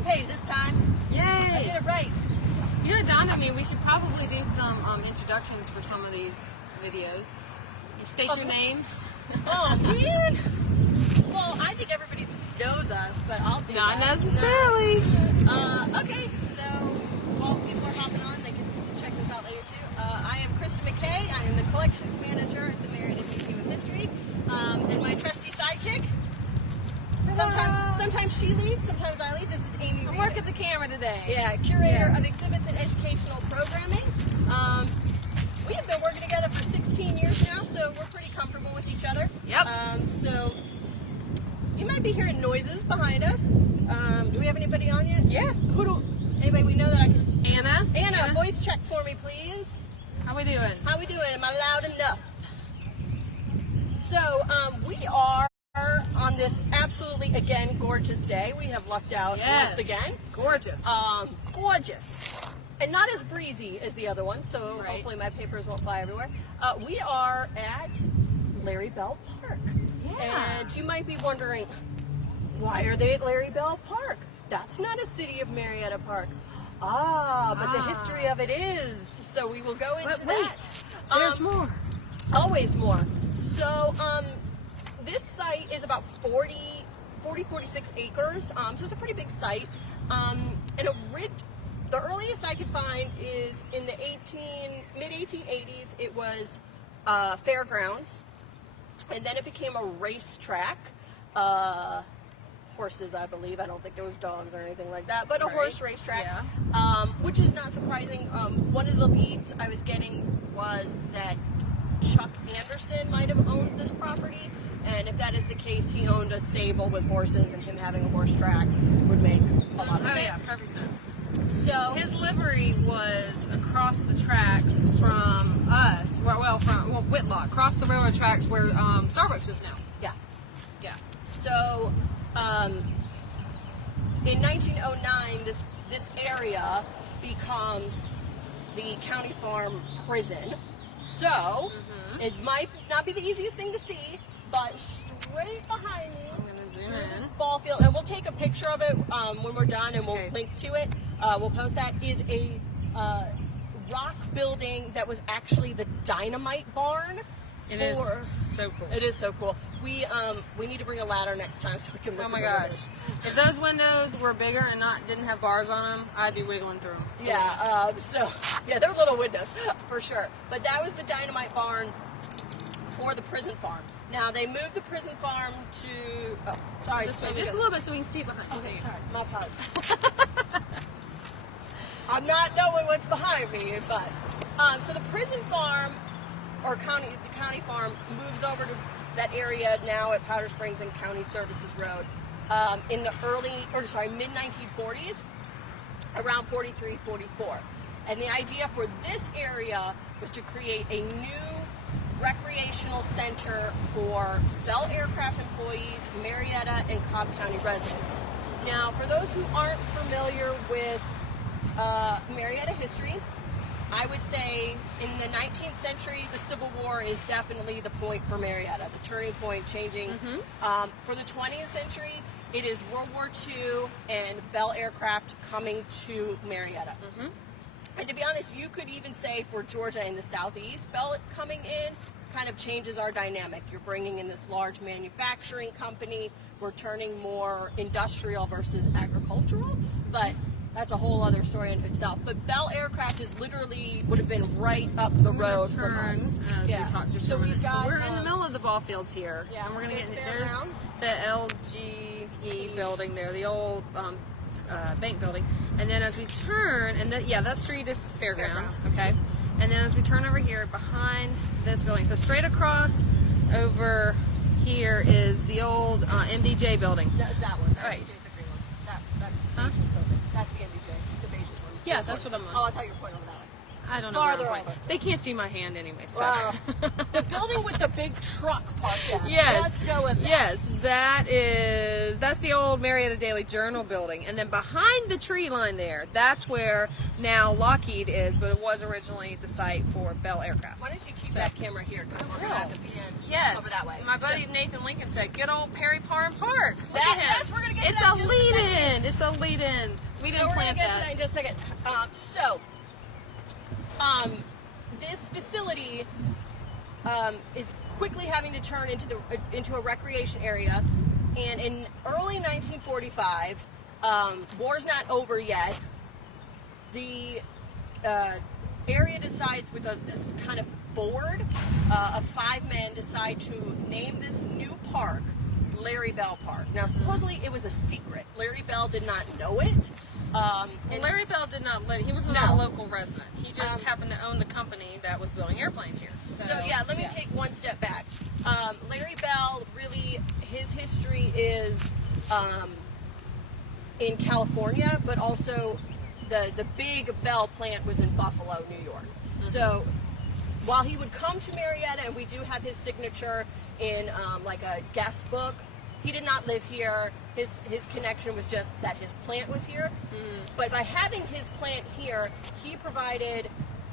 second page this time. Yay! I did it right. You know, it dawned on me, we should probably do some introductions for some of these videos. You state your name. Oh, man. Well, I think everybody knows us, but I'll do Not that. necessarily. Okay, so while people are hopping on, they can check this out later, too. I am Christa McKay. I am the collections manager at the Marietta Museum of History. And my trusty sidekick. Sometimes she leads, sometimes I lead. This is Amy. I work at the camera today. Yeah, curator of exhibits and educational programming. We have been working together for 16 years now, so we're pretty comfortable with each other. Yep. So you might be hearing noises behind us. Do we have anybody on yet? Yeah. Anybody we know that I can? Anna, voice check for me, please. how we doing? How we doing? Am I loud enough? So we are on this absolutely, again, gorgeous day. We have lucked out once again. Gorgeous. Gorgeous. And not as breezy as the other one, so hopefully my papers won't fly everywhere. We are at Larry Bell Park. Yeah. And you might be wondering, why are they at Larry Bell Park? That's not a City of Marietta park. But the history of it is. So we will go into that. There's more. Always more. So this site is about 46 acres. So it's a pretty big site. And the earliest I could find is in the mid-1880s. It was fairgrounds, and then it became a racetrack. Horses, I believe. I don't think it was dogs or anything like that, but a horse racetrack, which is not surprising. One of the leads I was getting was that Chuck Anderson might have owned this property, and if that is the case, he owned a stable with horses, and him having a horse track would make a lot of sense. Yeah, perfect sense. So his livery was across the tracks from us, from Whitlock, across the railroad tracks where Starbucks is now. Yeah. So in 1909, this area becomes the county farm prison. So it might not be the easiest thing to see, but straight behind me, I'm gonna zoom in. Ball field, and we'll take a picture of it when we're done, and we'll link to it. We'll post that. Is a rock building that was actually the dynamite barn. It is so cool. It is so cool. We need to bring a ladder next time so we can look. Oh my gosh! If those windows were bigger and didn't have bars on them, I'd be wiggling through them. Yeah. They're little windows for sure. But that was the dynamite barn for the prison farm. Now they moved the prison farm to. Oh, sorry. Just a little bit so we can see behind. Okay, sorry. My apologies. I'm not knowing what's behind me, but so the prison farm. Or the county farm moves over to that area now at Powder Springs and County Services Road in the mid-1940s, around 43, 44. And the idea for this area was to create a new recreational center for Bell Aircraft employees, Marietta, and Cobb County residents. Now, for those who aren't familiar with Marietta history, I would say in the 19th century, the Civil War is definitely the point for Marietta, the turning point, changing. For the 20th century, it is World War II and Bell Aircraft coming to Marietta. And to be honest, you could even say for Georgia in the southeast, Bell coming in kind of changes our dynamic. You're bringing in this large manufacturing company. We're turning more industrial versus agricultural, but that's a whole other story unto itself. But Bell Aircraft would have been right up the road from us. So we're in the middle of the ball fields here, and we're gonna there's the LGE building there, the old bank building, and then as we turn, that street is Fairground, okay, and then as we turn over here behind this building, so straight across over here is the old MDJ building. That's that one. All right. MDJ's the green one. That building. That's the MDJ, the beige one. Yeah, that's what I'm on. Oh, I thought you were pointing over that way. I don't know. Farther over. They can't see my hand anyway. So. The building with the big truck parked in. Yes. Let's go with that. Yes, that's the old Marietta Daily Journal building. And then behind the tree line there, that's where now Lockheed is, but it was originally the site for Bell Aircraft. Why don't you keep that camera here, because we're going to have to be in over that way. My buddy Nathan Lincoln said, good old Perry Park. Look at him. Yes, we're going to get to that in just a second. It's a lead-in. We didn't plant that. So we're going to get to that in just a second. This facility is quickly having to turn into a recreation area, and in early 1945, war's not over yet. The area decides with this kind of board of 5 men decide to name this new park Larry Bell Park. Now, supposedly it was a secret. Larry Bell did not know it. Larry Bell did not live. He was not a local resident. He just happened to own the company that was building airplanes here. So yeah, let me take one step back. Larry Bell, really, his history is in California, but also the big Bell plant was in Buffalo, New York. So while he would come to Marietta, and we do have his signature in like a guest book, he did not live here. His connection was just that his plant was here. But by having his plant here, he provided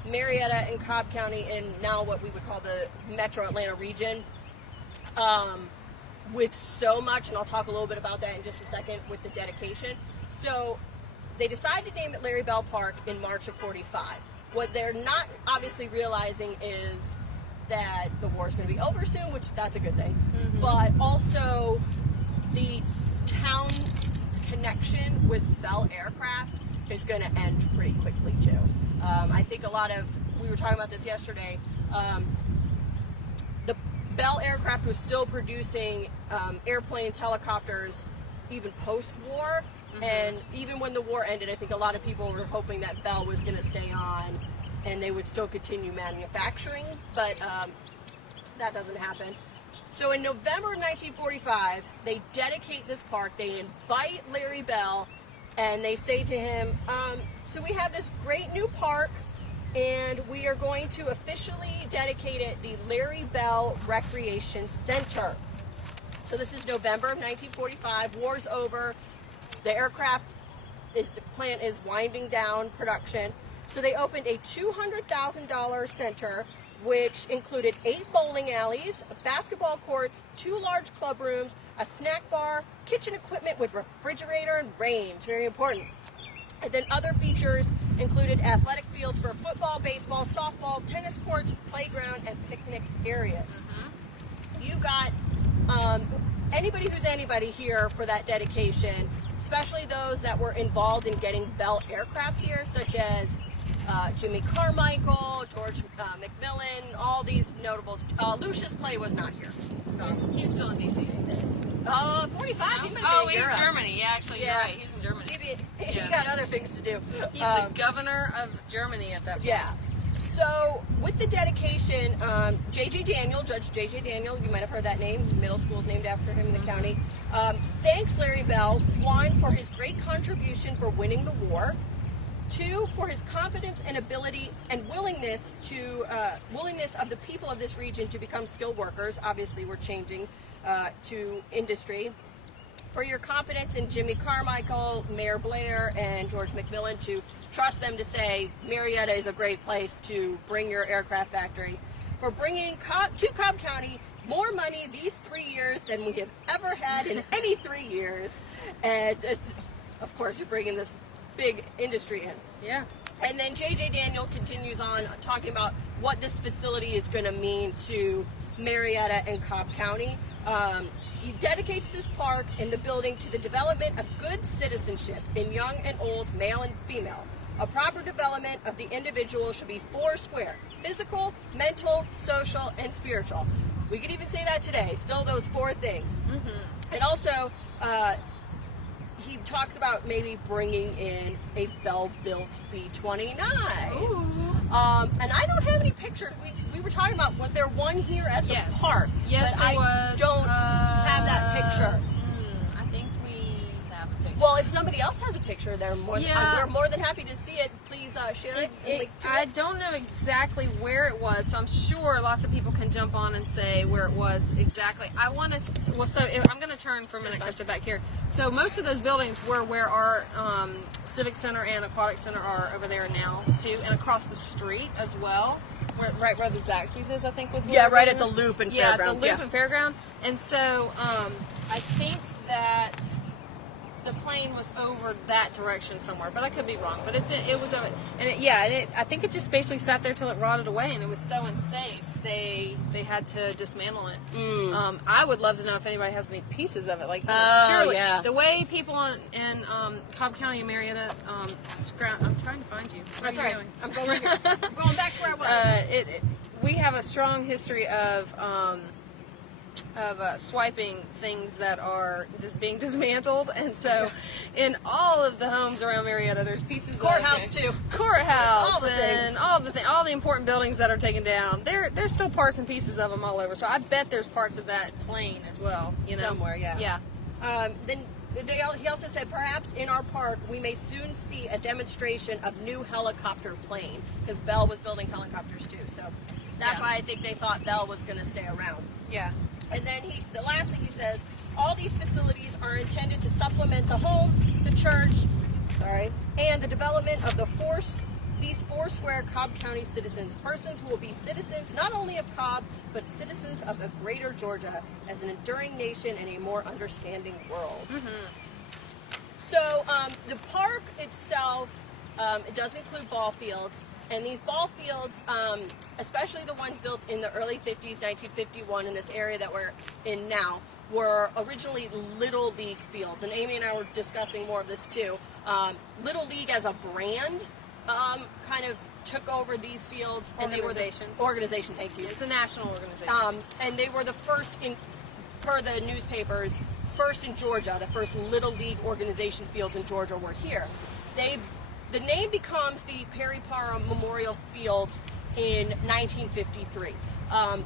Marietta and Cobb County, and now what we would call the Metro Atlanta region, with so much, and I'll talk a little bit about that in just a second with the dedication. So they decided to name it Larry Bell Park in March of '45. What they're not obviously realizing is that the war is going to be over soon, which that's a good thing. But also the town's connection with Bell Aircraft is going to end pretty quickly too. I think we were talking about this yesterday, the Bell Aircraft was still producing airplanes, helicopters, even post-war. And even when the war ended, I think a lot of people were hoping that Bell was going to stay on and they would still continue manufacturing, but that doesn't happen. So in November of 1945, they dedicate this park. They invite Larry Bell, and they say to him, so we have this great new park, and we are going to officially dedicate it the Larry Bell Recreation Center. So this is November of 1945. War's over. The plant is winding down production. So they opened a $200,000 center, which included 8 bowling alleys, basketball courts, 2 large club rooms, a snack bar, kitchen equipment with refrigerator and range, very important. And then other features included athletic fields for football, baseball, softball, tennis courts, playground, and picnic areas. You got anybody who's anybody here for that dedication, especially those that were involved in getting Bell Aircraft here, such as Jimmy Carmichael, George McMillan, all these notables. Lucius Clay was not here. He was still in D.C. 45. No? He might have been he's Europe. Germany. Yeah, actually, you're right. He's in Germany. He got other things to do. He's the governor of Germany at that point. Yeah. So with the dedication, J.J. Daniel, Judge J.J. Daniel, you might have heard that name. Middle school is named after him in the county. Thanks Larry Bell, 1, for his great contribution for winning the war. 2, for his confidence and ability and willingness of the people of this region to become skilled workers. Obviously, we're changing to industry. For your confidence in Jimmy Carmichael, Mayor Blair, and George McMillan to trust them to say Marietta is a great place to bring your aircraft factory. For bringing to Cobb County more money these 3 years than we have ever had in any 3 years. And of course, you're bringing this big industry in. Yeah. And then J.J. Daniel continues on talking about what this facility is going to mean to Marietta and Cobb County. He dedicates this park and the building to the development of good citizenship in young and old, male and female. A proper development of the individual should be 4 square: physical, mental, social, and spiritual. We could even say that today, still those 4 things. And also, he talks about maybe bringing in a Bell-built B-29. And I don't have any pictures. We were talking about, was there one here at the park? Yes, but there I was. don't have that picture. I think we have a picture. Well, if if somebody else has a picture, we're more than happy to see it. Please share it and link to it. I don't know exactly where it was, so I'm sure lots of people can jump on and say where it was exactly. I'm going to turn for a minute, Christa, back here. So most of those buildings were where our Civic Center and Aquatic Center are over there now, too, and across the street as well. Right where the Zaxby's is, I think was where right at the Loop and Fairground. Yeah, the Loop and Fairground. And so I think that the plane was over that direction somewhere, but I could be wrong. But it was over, and I think it just basically sat there till it rotted away, and it was so unsafe they had to dismantle it. I would love to know if anybody has any pieces of it. Like, surely the way people in Cobb County and Marietta I'm trying to find you. That's all right. I'm going here. I'm going back to where I was. We have a strong history of swiping things that are just being dismantled, and so in all of the homes around Marietta, there's pieces courthouse of courthouse all the important buildings that are taken down. There's still parts and pieces of them all over. So I bet there's parts of that plane as well. Somewhere, yeah. Then he also said, perhaps in our park we may soon see a demonstration of new helicopter plane, because Bell was building helicopters too. So that's why I think they thought Bell was going to stay around. Yeah. And then the last thing he says, all these facilities are intended to supplement the home, the church, and the development of these four-square Cobb County citizens, persons who will be citizens not only of Cobb, but citizens of the greater Georgia as an enduring nation and a more understanding world. So the park itself, it does include ball fields. And these ball fields, especially the ones built in the early 50s, 1951, in this area that we're in now, were originally Little League fields. And Amy and I were discussing more of this too. Little League as a brand kind of took over these fields. And organization, thank you. It's a national organization. And they were the first, per the newspapers, first in Georgia. The first Little League organization fields in Georgia were here. The name becomes the Perry Parham Memorial Fields in 1953.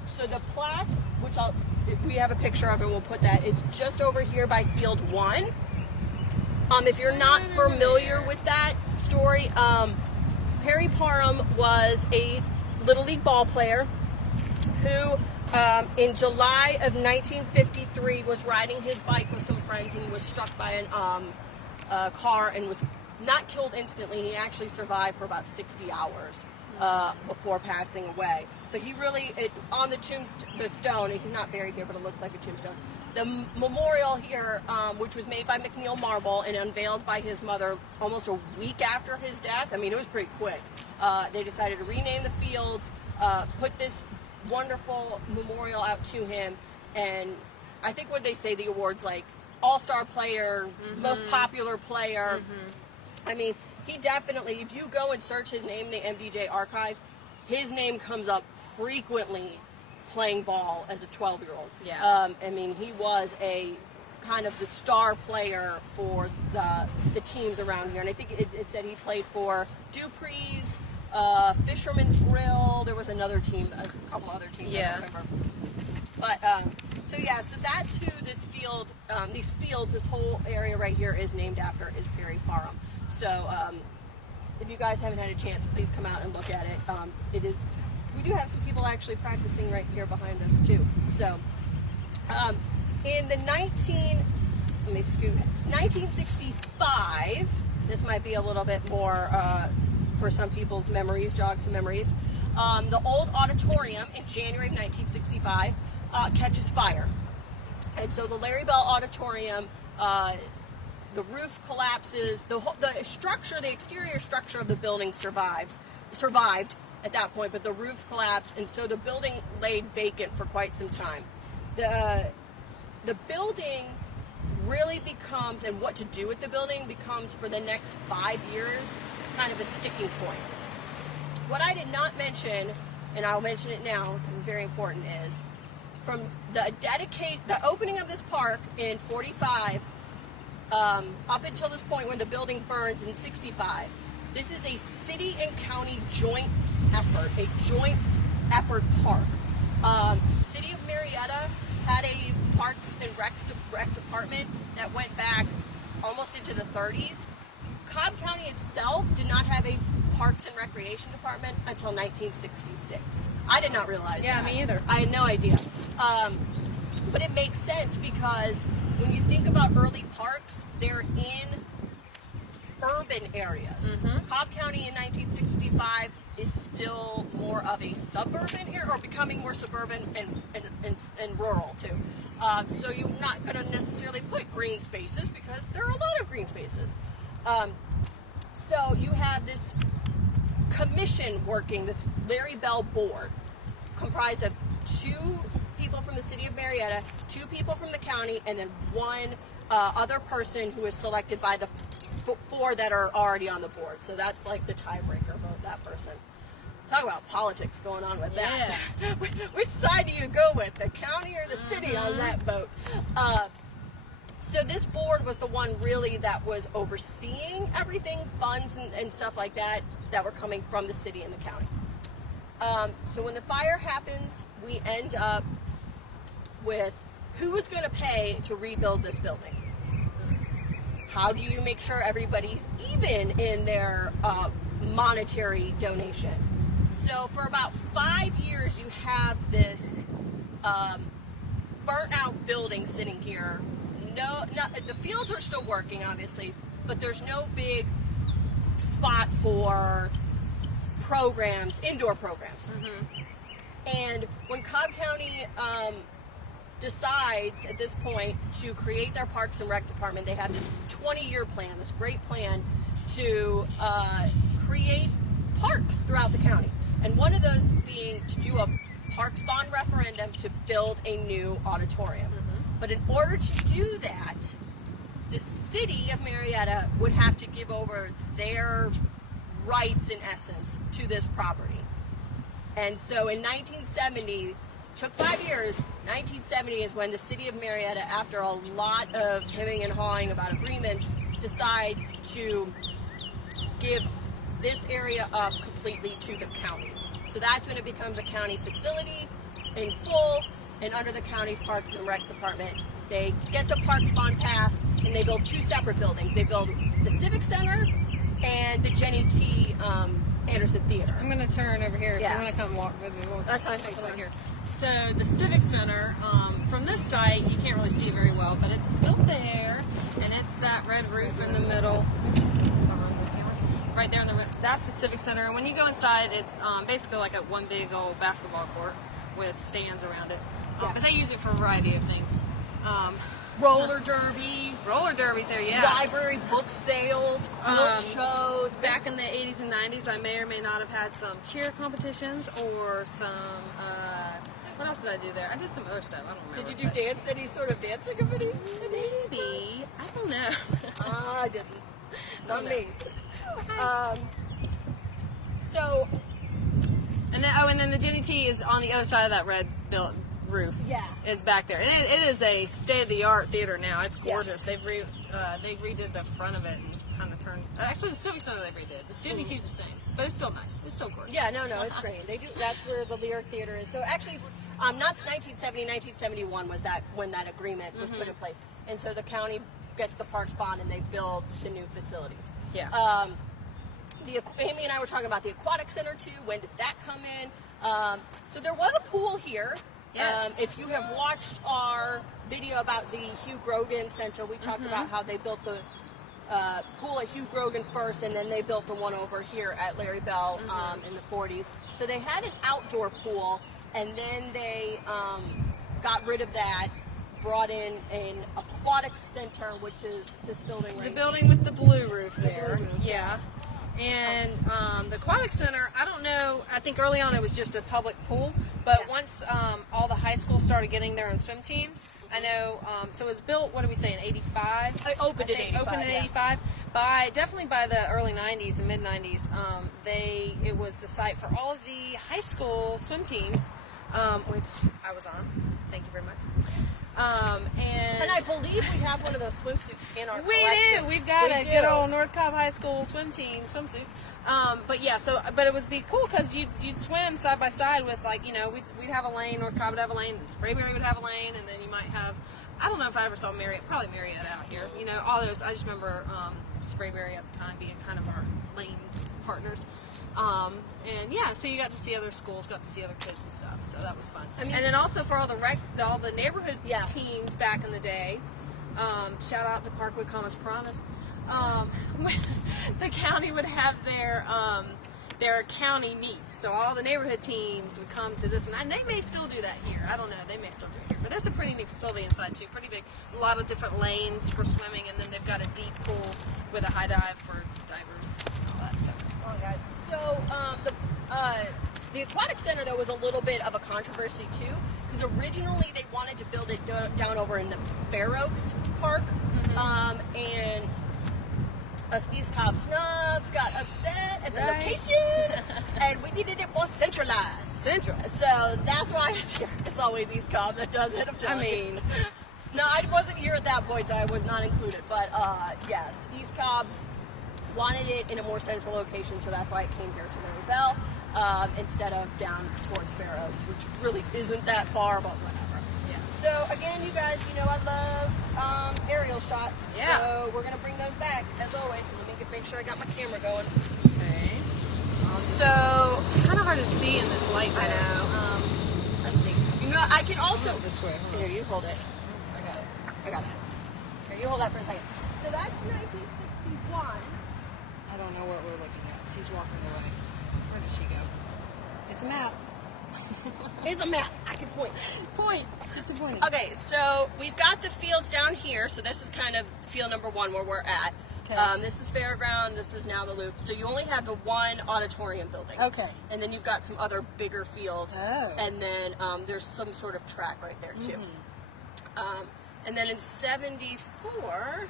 So the plaque, which we have a picture of and we'll put that, is just over here by Field 1. If you're not familiar with that story, Perry Parham was a Little League ball player who in July of 1953 was riding his bike with some friends and he was struck by a car and was not killed instantly. He actually survived for about 60 hours before passing away. But he really, on the stone, he's not buried here, but it looks like a tombstone. The memorial here, which was made by McNeil Marble and unveiled by his mother almost a week after his death. I mean, it was pretty quick. They decided to rename the fields, put this wonderful memorial out to him, and I think what they say, the awards like all-star player, most popular player. I mean, he definitely, if you go and search his name in the MDJ archives, his name comes up frequently playing ball as a 12-year-old. Yeah. I mean, he was a kind of the star player for the teams around here. And I think it said he played for Dupree's, Fisherman's Grill. There was another team, a couple other teams. Yeah. I don't remember. But, so that's who this field, these fields, this whole area right here is named after, is Perry Parham. So, if you guys haven't had a chance, please come out and look at it. We do have some people actually practicing right here behind us too. So, in the 1965, this might be a little bit more for some people's memories, jog some memories. The old auditorium in January of 1965 catches fire, and so the Larry Bell Auditorium. The roof collapses. The structure, the exterior structure of the building survived at that point, but the roof collapsed, and so the building laid vacant for quite some time. The building really becomes, and what to do with the building becomes for the next 5 years, kind of a sticking point. What I did not mention, and I'll mention it now because it's very important, is from the opening of this park in 45. Up until this point when the building burns in 65, this is a city and county joint effort park. City of Marietta had a Parks and Rec department that went back almost into the 30s. Cobb County itself did not have a Parks and Recreation Department until 1966. I did not realize that. Me either. I had no idea. But it makes sense because when you think about early parks, they're in urban areas. Cobb County in 1965 is still more of a suburban area, or becoming more suburban and rural too. So you're not going to necessarily put green spaces because there are a lot of green spaces. So you have this commission working, this Larry Bell board, comprised of 2 people from the city of Marietta, 2 people from the county, and then 1 other person who is selected by the 4 that are already on the board. So that's like the tiebreaker vote, that person. Talk about politics going on with that. Which side do you go with, the county or the city on that vote? So this board was the one really that was overseeing everything, funds and stuff like that were coming from the city and the county. So when the fire happens, we end up with who is going to pay to rebuild this building? How do you make sure everybody's even in their monetary donation? So for about 5 years, you have this burnt out building sitting here. The fields are still working, obviously, but there's no big spot for programs, indoor programs. And when Cobb County decides at this point to create their Parks and Rec department, they have this 20-year plan, this great plan to create parks throughout the county. And one of those being to do a parks bond referendum to build a new auditorium. But in order to do that, the city of Marietta would have to give over their rights, in essence, to this property. And so in 1970, took 5 years, 1970 is when the city of Marietta, after a lot of hemming and hawing about agreements, decides to give this area up completely to the county. So that's when it becomes a county facility in full, and under the county's Parks and Rec department, they get the parks bond passed, and they build 2 separate buildings. They build the Civic Center and the Jenny T. Anderson Theater. I'm going to turn over here if you want to come walk with me. That's fine. Right here. So the Civic Center, from this site, you can't really see it very well, but it's still there, and it's that red roof in the middle. Right there in the roof. That's the Civic Center. And when you go inside, it's basically like a one big old basketball court with stands around it. But they use it for a variety of things. Roller derby. Roller derbies there, yeah. Library book sales, quilt shows. Back in the 80s and 90s, I may or may not have had some cheer competitions or some, what else did I do there? I did some other stuff. I don't remember. Did you do dance, any sort of dancing company? Maybe. I don't know. I didn't. Not me. So. And then the Jenny T is on the other side of that red roof. Yeah. Is back there. And it is a state-of-the-art theater now. It's gorgeous. Yeah. They redid the front of it and kind of turned. Actually, the Civic Center they redid. The Jenny T's the same, but it's still nice. It's still gorgeous. Yeah, no, it's great. They do. That's where the Lyric Theater is. So actually, not 1970, 1971 was that when that agreement was put in place, and so the county gets the parks bond and they build the new facilities. Yeah. Amy and I were talking about the aquatic center too. When did that come in? So there was a pool here. Yes. If you have watched our video about the Hugh Grogan Center, we talked about how they built the pool at Hugh Grogan first, and then they built the one over here at Larry Bell in the 40s. So they had an outdoor pool, and then they got rid of that, brought in an aquatic center, which is this building right here. The building with the blue roof there. Yeah. And the aquatic center, I don't know, I think early on it was just a public pool, but once all the high schools started getting their own swim teams, I know, so it was built, what do we say, in 85? It opened in 85. Opened in 85. Definitely by the early 90s and mid 90s, it was the site for all of the high school swim teams, which I was on. Thank you very much. And I believe we have one of those swimsuits in our We collection. do. We've got a good old North Cobb High School swim team swimsuit. But it would be cool because you'd swim side by side with, like, we'd have a lane, North Cobb would have a lane, and Sprayberry would have a lane, and then you might have I don't know if I ever saw Marietta, probably Marietta out here. You know, all those, I just remember Sprayberry at the time being kind of our lane partners. And yeah, so you got to see other schools, got to see other kids and stuff, so that was fun. I mean, and then also for all the neighborhood teams back in the day, shout out to Parkwood Commons Promise, the county would have their county meet. So all the neighborhood teams would come to this one. And they may still do that here. I don't know. They may still do it here. But there's a pretty neat facility inside, too. Pretty big. A lot of different lanes for swimming. And then they've got a deep pool with a high dive for divers and all that. So, come on, guys. So the aquatic center, though, was a little bit of a controversy, too. Because originally they wanted to build it down over in the Fair Oaks Park. And us East Cobb snubs got upset at the location, and we needed it more centralized. So that's why it's always East Cobb that does it. No, I wasn't here at that point, so I was not included. But yes, East Cobb wanted it in a more central location, so that's why it came here to Mary Bell instead of down towards Fair Oaks, which really isn't that far, but whatever. So again, you guys, you know I love aerial shots. Yeah. So we're gonna bring those back as always. So let me make sure I got my camera going. Okay. So it's kind of hard to see in this light. I know. Let's see. You know, I can also this way. Here, you hold it. I got it. Here, you hold that for a second. So that's 1961. I don't know what we're looking at. She's walking away. Where did she go? It's a map. It's a map. I can point. It's a point. Okay, so we've got the fields down here. So this is kind of field number 1 where we're at. Okay. This is Fairground. This is now the Loop. So you only have the one auditorium building. Okay. And then you've got some other bigger fields. Oh. And then there's some sort of track right there too. And then in 74,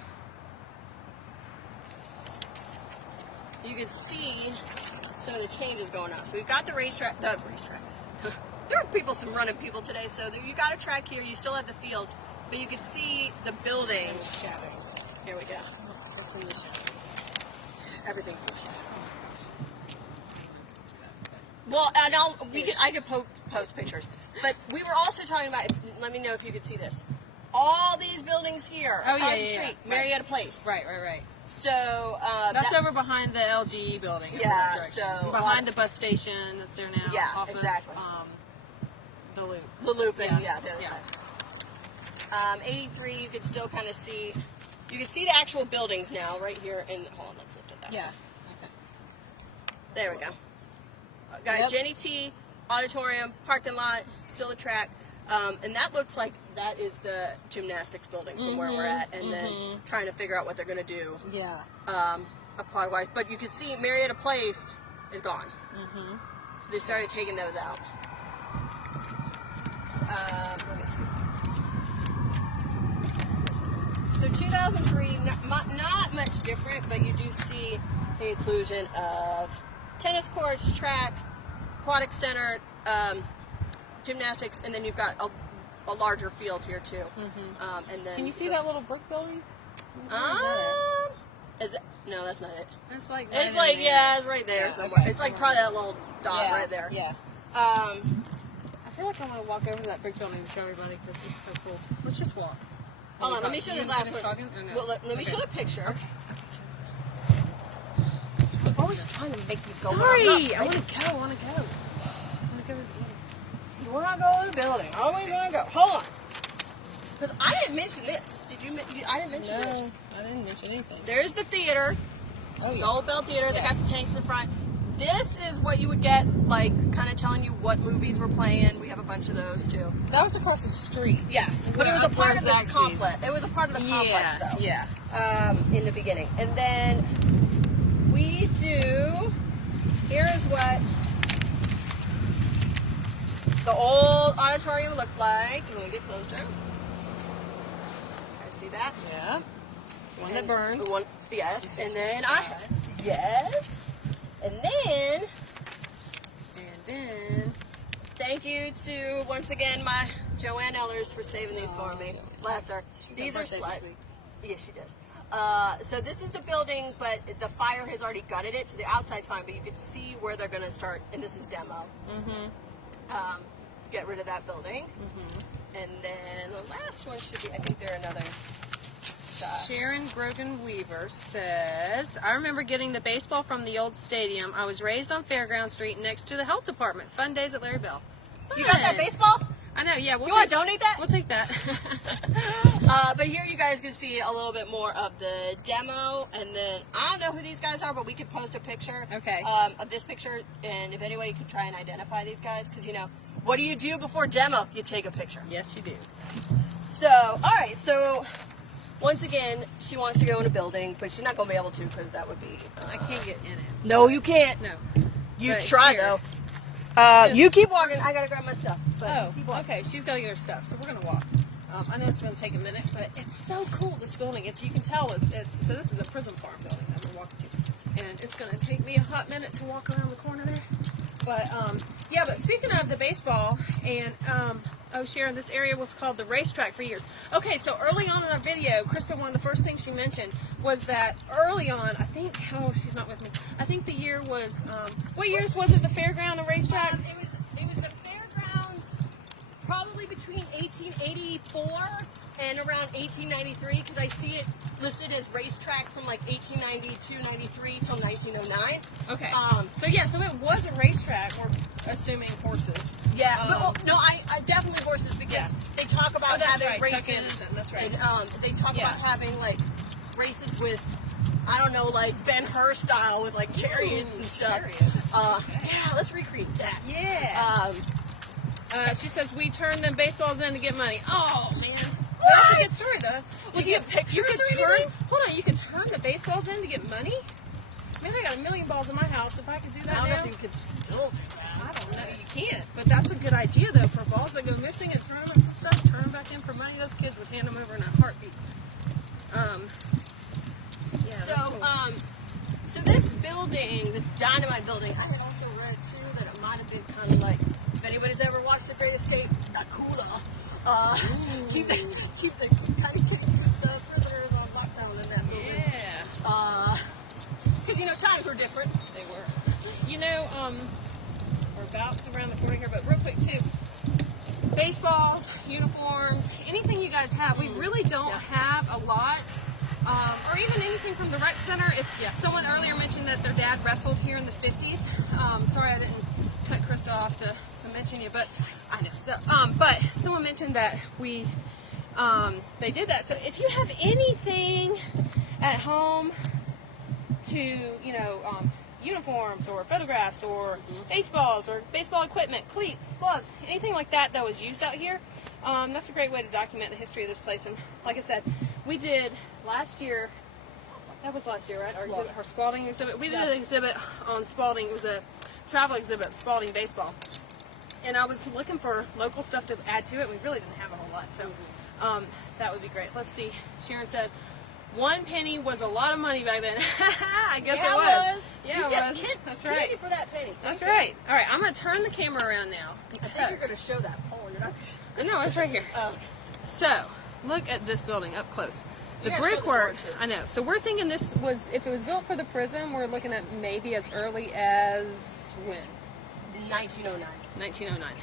you can see some of the changes going on. So we've got the racetrack. There are running people today, so you got a track here. You still have the fields, but you can see the building. Here we go. It's in the shadow. Everything's in the shadow. Well, and I could post pictures, but we were also talking about. Let me know if you could see this. All these buildings here on the street, Marietta Place. Right. So that's over behind the LGE building. Yeah. So behind the bus station that's there now. Yeah, off exactly. Of, the Loop. The Loop, and the other side. 83, you can still kind of see. You can see the actual buildings now, right here. Hold on, let's lift it up. Yeah. Okay. There we go. Got Jenny T, auditorium, parking lot, still a track. And that looks like that is the gymnastics building from where we're at, and then trying to figure out what they're going to do. Yeah. Aquatic-wise. But you can see Marietta Place is gone. So they started taking those out. Let me see. So 2003, not much different, but you do see the inclusion of tennis courts, track, aquatic center, gymnastics, and then you've got a larger field here too. And then can you see that little brick building? Is it? No, that's not it. It's like it's right there somewhere. Okay, it's like probably that little dot right there. Yeah. I feel like I want to walk over to that brick building and show everybody because it's so cool. Let's just walk. Hold on, let me show this last one. Well, let me show the picture. Okay. You're always trying to make me go. Sorry, I want to go. I want to go. You want to go to the building. I always want to go. Hold on. Because I didn't mention this. Did you? I didn't mention this. I didn't mention anything. There's the theater. Oh, yeah. The Old Bell Theater. Yes. They got the tanks in front. This is what you would get, like, kind of telling you what movies were playing. We have a bunch of those, too. That was across the street. Yes. But it was a part of this complex. It was a part of the complex, though. Yeah. In the beginning. And then we do... Here is what the old auditorium looked like. You want to get closer? I see that? Yeah. One that burned. Yes. And then yes. And then thank you to, once again, my Joanne Ellers for saving these for me. Bless her. These are slight. Yes, she does. So this is the building, but the fire has already gutted it, so the outside's fine, but you can see where they're going to start, and this is demo. Get rid of that building. And then the last one should be, I think they're another shot. Sharon Grogan Weaver says, I remember getting the baseball from the old stadium. I was raised on Fairground Street next to the health department. Fun days at Larry Bell. Fun. You got that baseball? I know, yeah. You want to donate that? We'll take that. But here you guys can see a little bit more of the demo, and then I don't know who these guys are, but we could post a picture of this picture, and if anybody could try and identify these guys, because, you know, what do you do before demo? You take a picture. Yes, you do. So, all right, so once again, she wants to go in a building, but she's not going to be able to because that would be... I can't get in it. No, you can't. No. You But try, here. though. You keep walking. I got to grab my stuff. But keep walking. Okay, she's got to get her stuff, so we're going to walk. I know it's going to take a minute, but it's so cool, this building. You can tell so this is a prison farm building that we're walking to. And it's going to take me a hot minute to walk around the corner there. But, yeah, but speaking of the baseball, and, Sharon, this area was called the racetrack for years. Okay, so early on in our video, Christa, one of the first things she mentioned was that early on, I think, she's not with me, I think the year was, what years was it, the fairground and racetrack? It was the fairgrounds probably between 1884 and around 1893, because I see it listed as racetrack from like 1892, 93 till 1909. Okay. So it was a racetrack. We're assuming horses. Yeah. No, I definitely horses, because they talk about having races. That's right. And they talk about having like races with, I don't know, like Ben-Hur style with like chariots and stuff. Chariots. Yeah, let's recreate that. Yeah. She says we turn them baseballs in to get money. Oh man. What? That's a good story, though. Well, do you have pictures or anything? Hold on, you can turn the baseballs in to get money? Man, I got 1,000,000 balls in my house. If I could do that I don't know now. if you could still do that. I don't know. You can't. But that's a good idea, though, for balls that go missing at tournaments and stuff. Turn them back in for money. Those kids would hand them over in a heartbeat. Yeah. So this building, this dynamite building, I had also read too that it might have been kind of like, if anybody's ever watched The Great Escape, Dracula. Keep the prisoners on lockdown in that building. Yeah. Because, you know, times were different. They were. You know, we're about to round the corner here, but real quick, too. Baseballs, uniforms, anything you guys have. We really don't have a lot. Or even anything from the rec center. If someone earlier mentioned that their dad wrestled here in the 50s. Sorry I didn't cut Christa off to mention you, but I know. So, but someone mentioned that they did that. So if you have anything at home to, you know, uniforms or photographs or baseballs or baseball equipment, cleats, gloves, anything like that that was used out here, that's a great way to document the history of this place. And like I said, we did last year, that was last year, right? Our exhibit, our Spalding exhibit. We did an exhibit on Spalding. It was a travel exhibit, Spalding baseball. And I was looking for local stuff to add to it. We really didn't have a whole lot, so that would be great. Let's see. Sharon said, 1 penny was a lot of money back then. I guess it was. Yeah, it was. That's right. Candy for that penny. That's right. All right, I'm going to turn the camera around now. I think you're going to show that pole. You're not I know, it's right here. Oh. So, look at this building up close. The You gotta show the brickwork, door, too. I know. So we're thinking this was, if it was built for the prison, we're looking at maybe as early as when? 1909. 1909,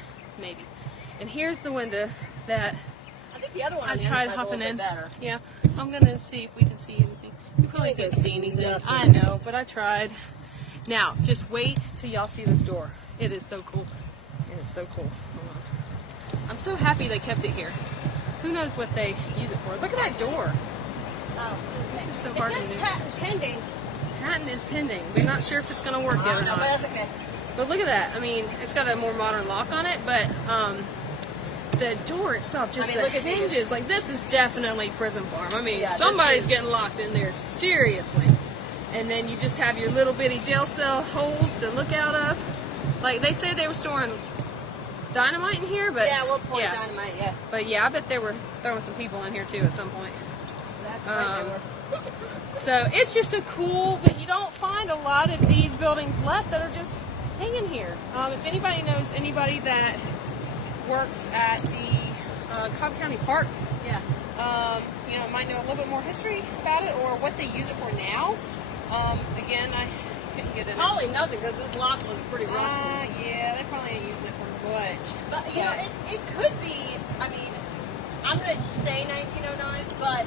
maybe. And here's the window that I think the other one I on the tried other side's a hopping little in. bit better. Yeah, I'm gonna see if we can see anything. We probably can't see anything. Nothing. I know, but I tried. Now, just wait till y'all see this door. It is so cool. It is so cool. Hold on. I'm so happy they kept it here. Who knows what they use it for? Look at that door. Oh, This is so hard it to says do. patent pending. Patent is pending. We're not sure if it's gonna work yet or No, but not. that's okay. But look at that. I mean, it's got a more modern lock on it, but the door itself, just the look at these. hinges, like this is definitely prison farm. I mean, Yeah, this somebody's is- getting locked in there, seriously. And then you just have your little bitty jail cell holes to look out of. Like, they say they were storing dynamite in here, but Yeah, we'll pour dynamite, yeah. But yeah, I bet they were throwing some people in here too at some point. That's right, they were. So it's just a cool, but you don't find a lot of these buildings left that are just hanging here. If anybody knows anybody that works at the Cobb County Parks, you know, might know a little bit more history about it or what they use it for now. Again, couldn't get in Probably nothing, because this lock looks pretty it. rusty. Yeah, they probably ain't using it for much. But, you know, it could be, I mean, I'm going to say 1909, but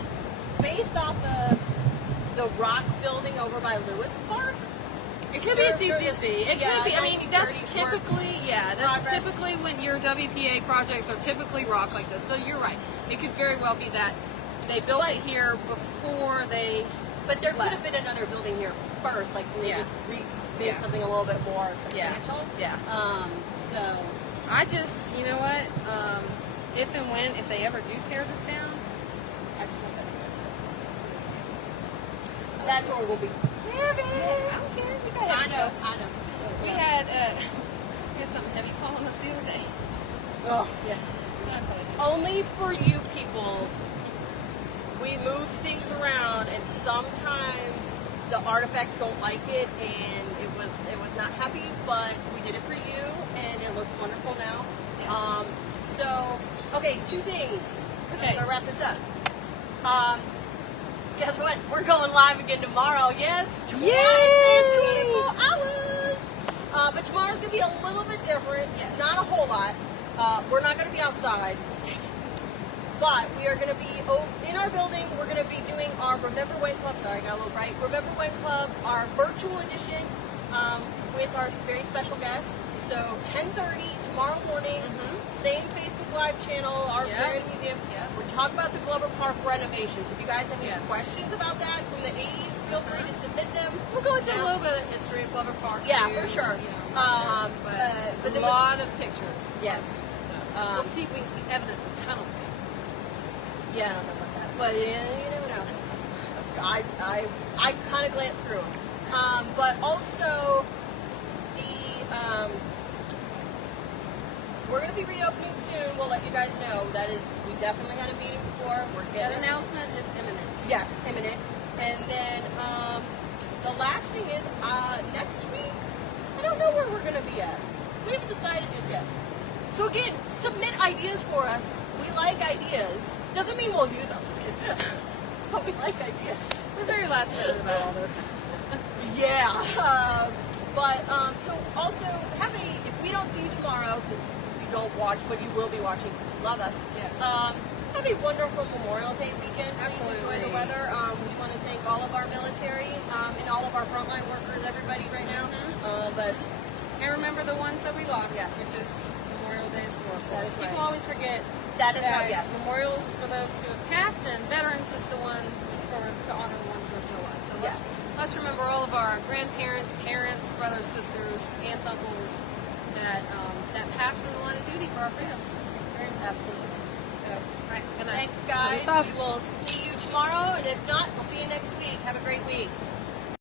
based off of the rock building over by Lewis Park, it could be a CCC. It could be. I mean, that's 1930s typically, works that's progress. typically when your WPA projects are typically rock like this. So you're right. It could very well be that they built it here before they. But there could have been another building here first, like they just made something a little bit more substantial. Yeah. So I just, you know what? If they ever do tear this down, I just want that to go. that door will be heavy. I don't care. We got heavy stuff. I know. We had something heavy fall on us the other day. Oh, Yeah. only for you people. We move things around, and sometimes the artifacts don't like it, and it was not happy. But we did it for you, and it looks wonderful now. Yes. So, okay, two things. Because I'm gonna wrap this up. Guess what? We're going live again tomorrow. Yes, twice in 24 hours. But tomorrow's gonna be a little bit different. Yes. Not a whole lot. We're not gonna be outside. But we are going to be in our building. We're going to be doing our Remember When Club. Sorry, I got a little bright. Remember When Club, our virtual edition with our very special guest. So 10:30 tomorrow morning. Same Facebook Live channel. Our Marietta Museum. We're talking about the Glover Park renovations. If you guys have any questions about that from the 80s, feel free to submit them. We'll go into a little bit of history of Glover Park. Yeah, too, for sure. You know, but a lot of pictures. Yes. So we'll see if we can see evidence of tunnels. Yeah, I don't know about that, but you never know. I kind of glanced through them, but also we're going to be reopening soon. We'll let you guys know. That is, we definitely had a meeting before. That announcement is imminent. Yes, imminent. And then the last thing is next week. I don't know where we're going to be at. We haven't decided just yet. So again, submit ideas for us. We like ideas. Doesn't mean we'll use them. I'm just kidding. But we like ideas. We're very last minute about all this. Yeah. So also if we don't see you tomorrow, because we don't watch, but you will be watching because you love us. Yes. Have a wonderful Memorial Day weekend. Absolutely. Please enjoy the weather. We want to thank all of our military and all of our frontline workers, everybody right now. And remember the ones that we lost, Yes. which is Memorial Days for us. That is right. People always forget That is that how, yes. memorials for those who have passed, and veterans is the one is to honor the ones who are still alive. So let's remember all of our grandparents, parents, brothers, sisters, aunts, uncles that passed in the line of duty for our family. Absolutely. So, all right, good night. Thanks, guys. We will see you tomorrow, and if not, we'll see you next week. Have a great week.